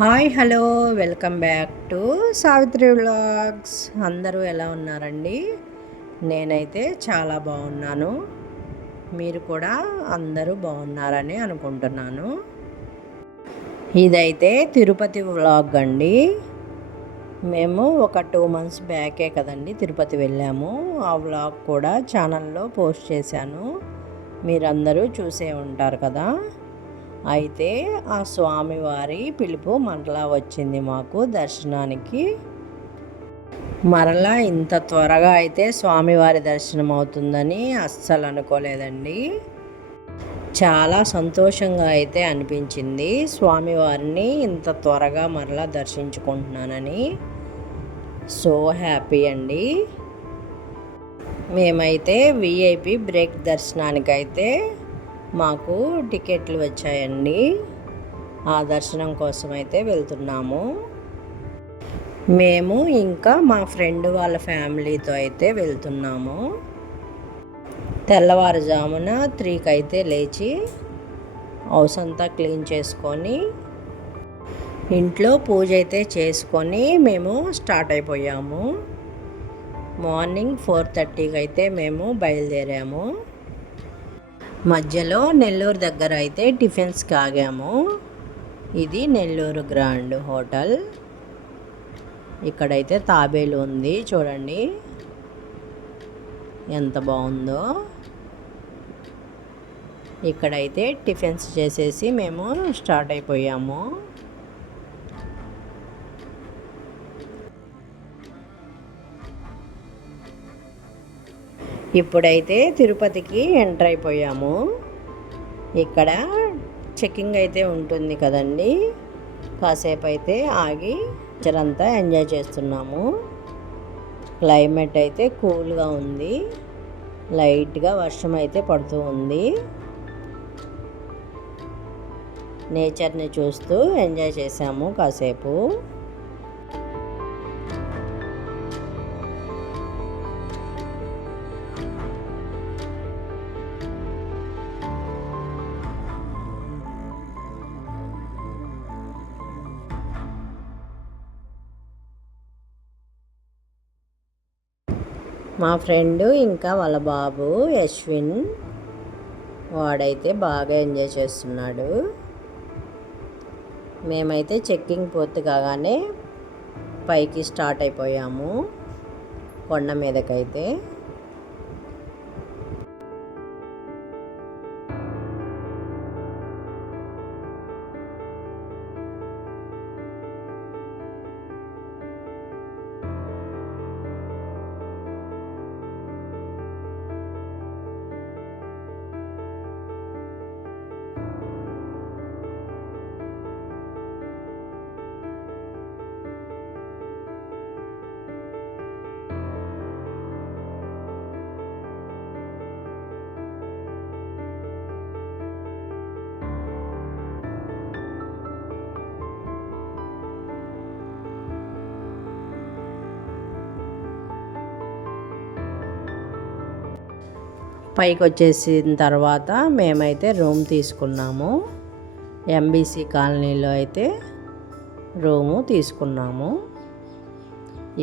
Hi hello welcome back to Savitri vlogs. అందరూ ఎలా ఉన్నారండి? నేనైతే చాలా బాగున్నాను. మీరు కూడా అందరూ బాగున్నారని అనుకుంటున్నాను. ఇదైతే తిరుపతి వ్లాగ్ అండి. మేము ఒక 2 months బ్యాకే కదండి తిరుపతి వెళ్ళాము. ఆ వ్లాగ్ కూడా ఛానల్లో పోస్ట్ చేశాను. మీరందరూ చూసే ఉంటారు కదా. అయితే ఆ స్వామివారి పిలుపు మరలా వచ్చింది మాకు దర్శనానికి. మరలా ఇంత త్వరగా అయితే స్వామివారి దర్శనం అవుతుందని అస్సలు అనుకోలేదండి. చాలా సంతోషంగా అయితే అనిపించింది స్వామివారిని ఇంత త్వరగా మరలా దర్శించుకుంటున్నానని. సో హ్యాపీ అండి. మేమైతే విఐపి బ్రేక్ దర్శనానికైతే మాకు టికెట్లు వచ్చాయండి. ఆ దర్శనం కోసం అయితే వెళ్తున్నాము. మేము ఇంకా మా ఫ్రెండ్ వాళ్ళ ఫ్యామిలీతో అయితే వెళ్తున్నాము. తెల్లవారుజామున 3కి అయితే లేచి హౌస్ అంతా క్లీన్ చేసుకొని ఇంట్లో పూజ అయితే చేసుకొని మేము స్టార్ట్ అయిపోయాము. మార్నింగ్ 4:30కి అయితే మేము బయలుదేరాము. మధ్యలో నెల్లూరు దగ్గర అయితే టిఫిన్స్కి ఆగాము. ఇది నెల్లూరు గ్రాండ్ హోటల్. ఇక్కడైతే తాబేలు ఉంది చూడండి ఎంత బాగుందో. ఇక్కడైతే టిఫిన్స్ చేసేసి మేము స్టార్ట్ అయిపోయాము. ఇప్పుడైతే తిరుపతికి ఎంటర్ అయిపోయాము. ఇక్కడ చెక్కింగ్ అయితే ఉంటుంది కదండి. కాసేపు అయితే ఆగి అంతా ఎంజాయ్ చేస్తున్నాము. క్లైమేట్ అయితే కూల్గా ఉంది. లైట్గా వర్షం అయితే పడుతూ ఉంది. నేచర్ని చూస్తూ ఎంజాయ్ చేసాము కాసేపు. మా ఫ్రెండ్ ఇంకా వాళ్ళ బాబు యశ్విన్ వాడైతే బాగా ఎంజాయ్ చేస్తున్నాడు. మేమైతే చెక్కింగ్ పూర్తి కాగానే పైకి స్టార్ట్ అయిపోయాము కొండ మీదకైతే. పైకి వచ్చేసిన తర్వాత మేమైతే రూమ్ తీసుకున్నాము. ఎంబీసీ కాలనీలో అయితే రూము తీసుకున్నాము.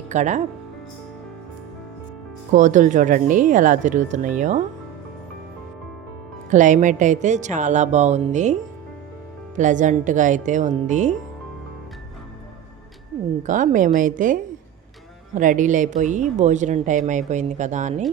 ఇక్కడ కోతులు చూడండి ఎలా తిరుగుతున్నాయో. క్లైమేట్ అయితే చాలా బాగుంది. ప్లెజెంట్గా అయితే ఉంది. ఇంకా మేమైతే రెడీలు అయిపోయి భోజనం టైం అయిపోయింది కదా అని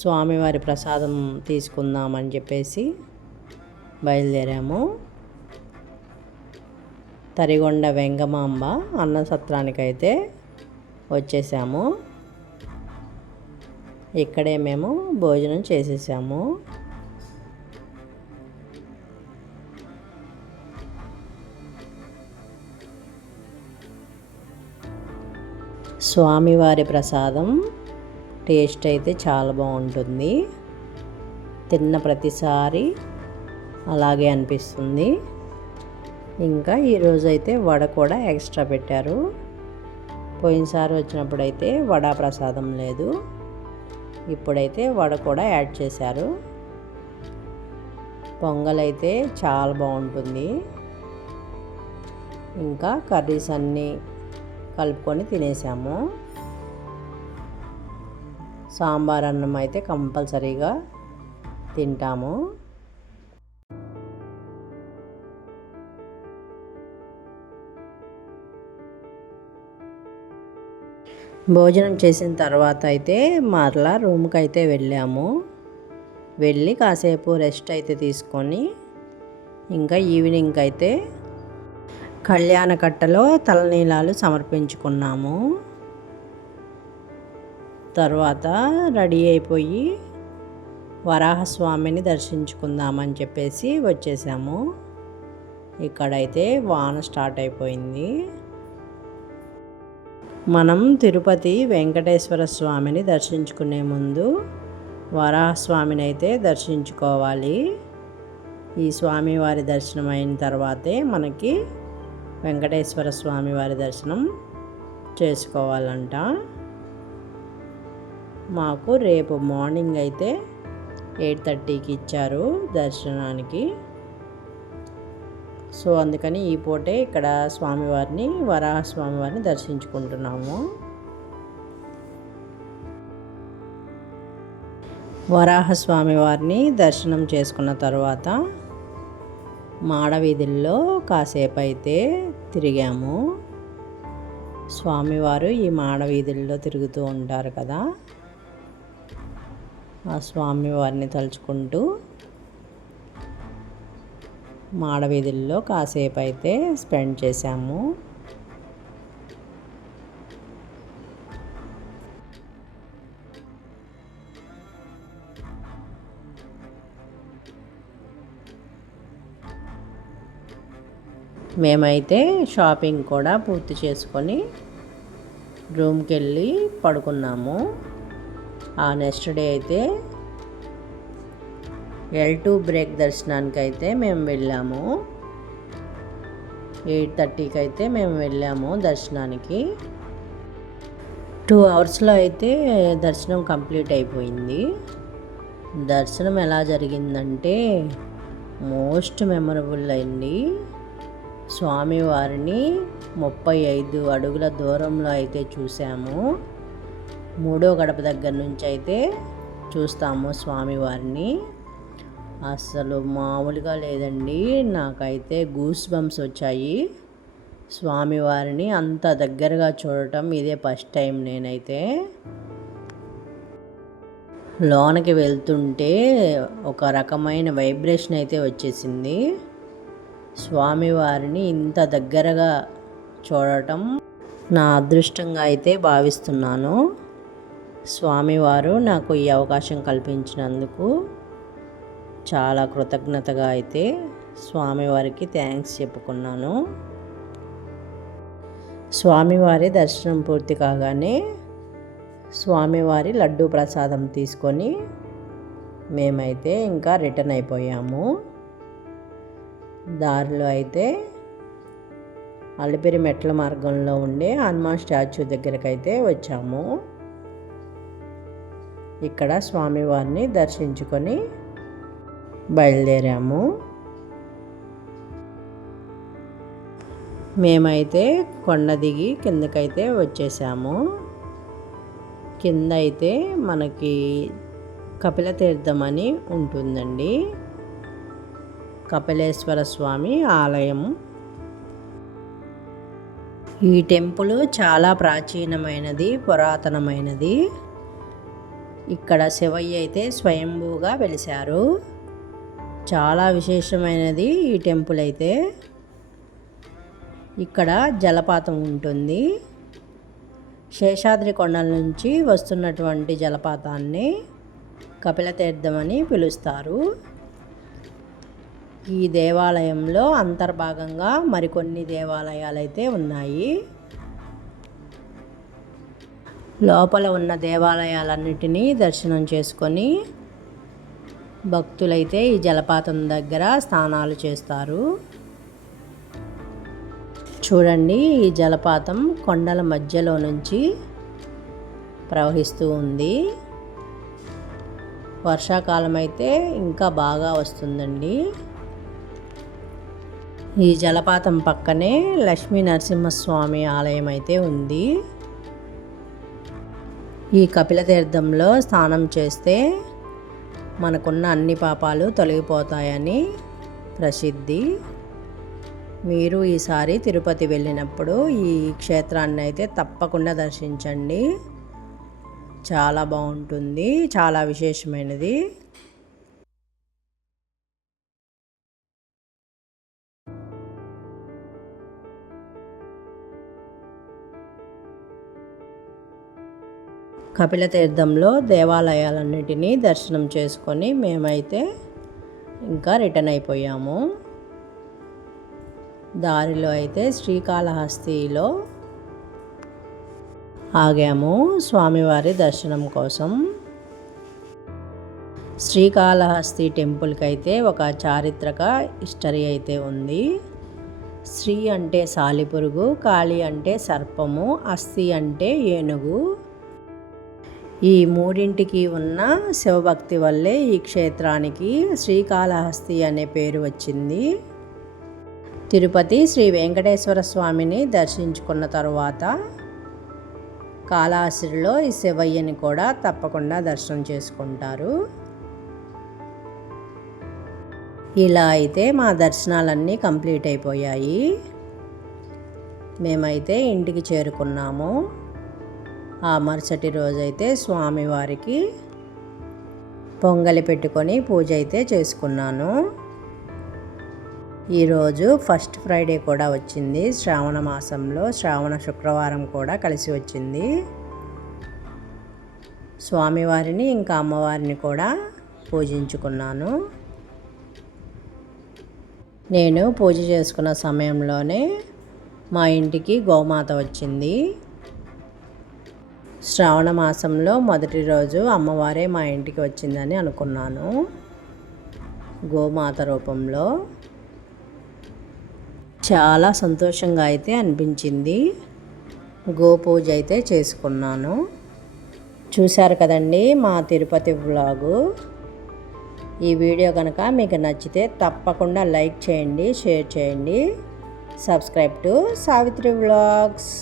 స్వామివారి ప్రసాదం తీసుకుందామని చెప్పేసి బయలుదేరాము. తరిగొండ వెంగమాంబ అన్నసత్రానికైతే వచ్చేసాము. ఇక్కడే మేము భోజనం చేసేసాము. స్వామివారి ప్రసాదం టేస్ట్ అయితే చాలా బాగుంటుంది. తిన్న ప్రతిసారి అలాగే అనిపిస్తుంది. ఇంకా ఈరోజైతే వడ కూడా ఎక్స్ట్రా పెట్టారు. పోయినసారి వచ్చినప్పుడైతే వడ ప్రసాదం లేదు. ఇప్పుడైతే వడ కూడా యాడ్ చేశారు. పొంగల్ అయితే చాలా బాగుంటుంది. ఇంకా కర్రీస్ అన్నీ కలుపుకొని తినేసాము. సాంబార్ అన్నం అయితే కంపల్సరీగా తింటాము. భోజనం చేసిన తర్వాత అయితే మరలా రూమ్కి అయితే వెళ్ళాము. వెళ్ళి కాసేపు రెస్ట్ అయితే తీసుకొని ఇంకా ఈవినింగ్ అయితే కళ్యాణకట్టలో తలనీలాలు సమర్పించుకున్నాము. తర్వాత రెడీ అయిపోయి వరాహస్వామిని దర్శించుకుందామని చెప్పేసి వచ్చేసాము. ఇక్కడైతే వాన స్టార్ట్ అయిపోయింది. మనం తిరుపతి వెంకటేశ్వర స్వామిని దర్శించుకునే ముందు వరాహస్వామిని అయితే దర్శించుకోవాలి. ఈ స్వామివారి దర్శనం అయిన తర్వాతే మనకి వెంకటేశ్వర స్వామి వారి దర్శనం చేసుకోవాలంట. మాకు రేపు మార్నింగ్ అయితే 8:30కి ఇచ్చారు దర్శనానికి. సో అందుకని ఈ పూటే ఇక్కడ స్వామివారిని వరాహస్వామివారిని దర్శించుకుంటున్నాము. వరాహస్వామివారిని దర్శనం చేసుకున్న తర్వాత మాడవీధుల్లో కాసేపు అయితే తిరిగాము. స్వామివారు ఈ మాడవీధుల్లో తిరుగుతూ ఉంటారు కదా, ఆ స్వామివారిని తలుచుకుంటూ మాడవీధుల్లో కాసేపు అయితే స్పెండ్ చేశాము. మేమైతే షాపింగ్ కూడా పూర్తి చేసుకొని రూమ్కి వెళ్ళి పడుకున్నాము. ఆ నెక్స్ట్ డే అయితే L2 బ్రేక్ దర్శనానికి అయితే మేము వెళ్ళాము. 8:30కి అయితే మేము వెళ్ళాము దర్శనానికి. 2 అవర్స్లో అయితే దర్శనం కంప్లీట్ అయిపోయింది. దర్శనం ఎలా జరిగిందంటే మోస్ట్ మెమరబుల్ అయింది. స్వామివారిని 35 అడుగుల దూరంలో అయితే చూసాము. 3వ గడప దగ్గర నుంచి అయితే చూస్తాము స్వామివారిని. అసలు మామూలుగా లేదండి, నాకైతే గూస్ బంప్స్ వచ్చాయి. స్వామివారిని అంత దగ్గరగా చూడటం ఇదే ఫస్ట్ టైం. నేనైతే లోనకి వెళ్తుంటే ఒక రకమైన వైబ్రేషన్ అయితే వచ్చేసింది. స్వామివారిని ఇంత దగ్గరగా చూడటం నా అదృష్టంగా అయితే భావిస్తున్నాను. స్వామివారు నాకు ఈ అవకాశం కల్పించినందుకు చాలా కృతజ్ఞతగా అయితే స్వామివారికి థ్యాంక్స్ చెప్పుకున్నాను. స్వామివారి దర్శనం పూర్తి కాగానే స్వామివారి లడ్డూ ప్రసాదం తీసుకొని మేమైతే ఇంకా రిటర్న్ అయిపోయాము. దారిలో అయితే అలిపిరి మెట్ల మార్గంలో ఉండే హనుమాన్ స్టాచ్యూ దగ్గరికి అయితే వచ్చాము. ఇక్కడ స్వామివారిని దర్శించుకొని బయలుదేరాము. మేమైతే కొండ దిగి కిందకైతే వచ్చేసాము. కింద అయితే మనకి కపిలతీర్థం అని ఉంటుందండి, కపిలేశ్వర స్వామి ఆలయం. ఈ టెంపుల్ చాలా ప్రాచీనమైనది, పురాతనమైనది. ఇక్కడ శివయ్య అయితే స్వయంభూగా వెలిశారు. చాలా విశేషమైనది ఈ టెంపుల్ అయితే. ఇక్కడ జలపాతం ఉంటుంది. శేషాద్రి కొండల నుంచి వస్తున్నటువంటి జలపాతాన్ని కపిలతీర్థం అని పిలుస్తారు. ఈ దేవాలయంలో అంతర్భాగంగా మరికొన్ని దేవాలయాలు అయితే ఉన్నాయి. లోపల ఉన్న దేవాలయాలన్నిటినీ దర్శనం చేసుకొని భక్తులైతే ఈ జలపాతం దగ్గర స్నానాలు చేస్తారు. చూడండి, ఈ జలపాతం కొండల మధ్యలో నుంచి ప్రవహిస్తూ ఉంది. వర్షాకాలం అయితే ఇంకా బాగా వస్తుందండి. ఈ జలపాతం పక్కనే లక్ష్మీ నరసింహస్వామి ఆలయం అయితే ఉంది. ఈ కపిల తీర్థంలో స్నానం చేస్తే మనకున్న అన్ని పాపాలు తొలగిపోతాయని ప్రసిద్ధి. మీరు ఈసారి తిరుపతి వెళ్ళినప్పుడు ఈ క్షేత్రాన్ని అయితే తప్పకుండా దర్శించండి. చాలా బాగుంటుంది, చాలా విశేషమైనది. కపిల తీర్థంలో దేవాలయాలన్నిటినీ దర్శనం చేసుకొని మేమైతే ఇంకా రిటర్న్ అయిపోయాము. దారిలో అయితే శ్రీకాళహస్తిలో ఆగాము స్వామివారి దర్శనం కోసం. శ్రీకాళహస్తి టెంపుల్కి అయితే ఒక చారిత్రక హిస్టరీ అయితే ఉంది. శ్రీ అంటే సాలిపురుగు, కాళి అంటే సర్పము, అస్థి అంటే ఏనుగు. ఈ మూడింటికి ఉన్న శివభక్తి వల్లే ఈ క్షేత్రానికి శ్రీకాళహస్తి అనే పేరు వచ్చింది. తిరుపతి శ్రీ వెంకటేశ్వర స్వామిని దర్శించుకున్న తరువాత కాళహస్తిలో ఈ శివయ్యని కూడా తప్పకుండా దర్శనం చేసుకుంటారు. ఇలా అయితే మా దర్శనాలన్నీ కంప్లీట్ అయిపోయాయి. మేమైతే ఇంటికి చేరుకున్నాము. ఆ మరుసటి రోజైతే స్వామివారికి పొంగలి పెట్టుకొని పూజ అయితే చేసుకున్నాను. ఈరోజు ఫస్ట్ ఫ్రైడే కూడా వచ్చింది. శ్రావణ మాసంలో శ్రావణ శుక్రవారం కూడా కలిసి వచ్చింది. స్వామివారిని ఇంకా అమ్మవారిని కూడా పూజించుకున్నాను. నేను పూజ చేసుకున్న సమయంలోనే మా ఇంటికి గోమాత వచ్చింది. శ్రావణ మాసంలో మొదటి రోజు అమ్మవారే మా ఇంటికి వచ్చిందని అనుకున్నాను, గోమాత రూపంలో. చాలా సంతోషంగా అయితే అనిపించింది. గోపూజ అయితే చేసుకున్నాను. చూశారు కదండి మా తిరుపతి వ్లాగు. ఈ వీడియో కనుక మీకు నచ్చితే తప్పకుండా లైక్ చేయండి, షేర్ చేయండి. Subscribe to Savitri vlogs.